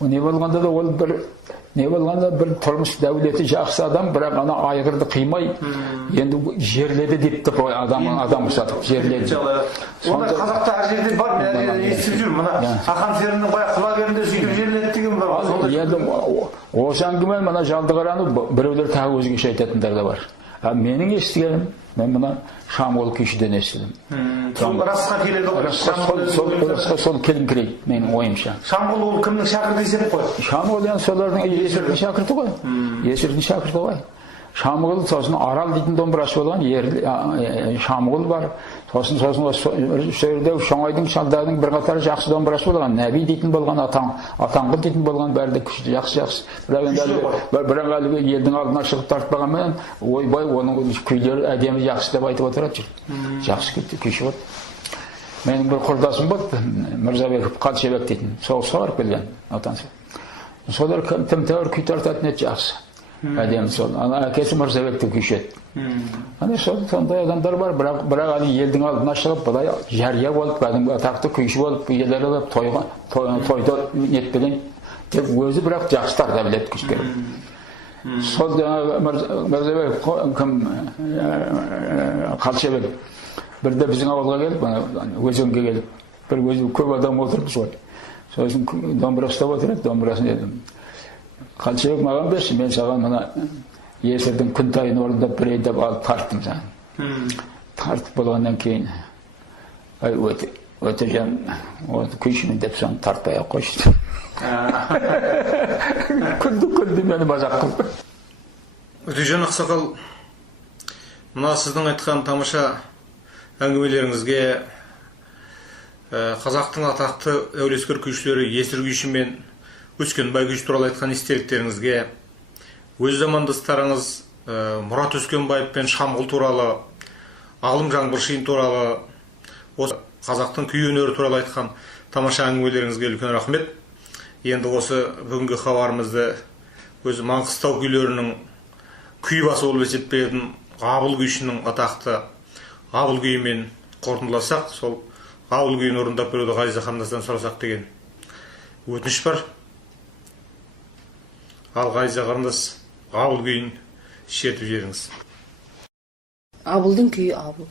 Не болғанда да ол не болғанда бір тұрмыс дәулеті жақсы адам, бірақ ана айғырды қимай, енді жерледі депті қой адам ұсатып, жерледі. Онда қазақта әр жерде бар, мен естіп жүрмін, мына ақан серінің бай құла берінде сөйтіп жерледі деген бар. Енді осы әңгіме мына Жалдығараны біреулер тағы өзгеше айтатындар да бар. Менің естігенім, мен мына Шамғол күйшіден естідім. Сол расқа келеді ғой. Сол келіңкірейді, менің ойымша. Шамғол ол кімнің шәкірті есеп қой? Шамғол енді солардың есірдің шәкірті ғой. Есірдің шәкірті ғой. Шамғол, сосын Арал дейтін домбырашы болған, Шамғол бар. Сосын сөйірде Шоңайдың шалдардың бір қатары жақсы домбырашы болған, Нәби дейтін болған, Атанғұл дейтін болған, бәрі де күшті, жақсы. Бірақ әлгі елдің алдына шығып тартпағанмен, ойбай, оның күйлері әдемі жақсы деп айтып отырады жүр. Жақсы күйші болды. Менің бір құрдасым болды, Мырзабеков Қалшебек дейтін, соғысқа барып келген, отансы. Солар тым тәуір күй тартатын еді жақсы. Әдемі сол. Әкесі Мырзабекті күйші еді. Сондай адамдар бар, бірақ елдің алдына шығып, бұлай жария болып, атақты күйші болып, елері болып, тойда нетпеген, өзі бірақ жақсы тарта біледі күйшілер. Сол Мырзабеков Қалшебек бірде біздің ауылға келіп, өзенге келіп, бір өзі көп адам отырды сол. Сосын домбыра ұстап отырады, домбырасын дедім. Қалшебек маған берші, мен саған мына есірдің күн тайын орындап берейін деп алып тарттым саған. Тартып болғаннан кейін, өте жан, күйшімін деп соны тартпай ақ қойшы. Күнді мені мазақ қылды. Өтежан Ақсақал, мына сіздің айтқан тамаша әңгімелеріңізге қазақтың атақты әулескер күйшілері Есір күйші мен Өскенбай күйші туралы айтқан естеліктеріңізге, өз замандастарыңыз Мұрат Өскенбаев пен Шамғол туралы, Ғалым Жаңбыршин туралы, осы қазақтың күй өнері туралы айтқан тамаша әңгімелеріңізге үлкен рахмет. Енді осы бүгінгі хабарымызды өз Маңғыстау күйлерінің күй басы болып есептелетін Ғабыл күйшінің атақты Ғабыл күйімен қорытындыласақ, сол Ғабыл күйін орындап беруді Ғазиза Қандастан сұрасақ деген өтініш бар. Ал Ғазиза Қандас Ғабыл күйін шертіп жіберіңіз. Ғабылдың күйі Ғабыл.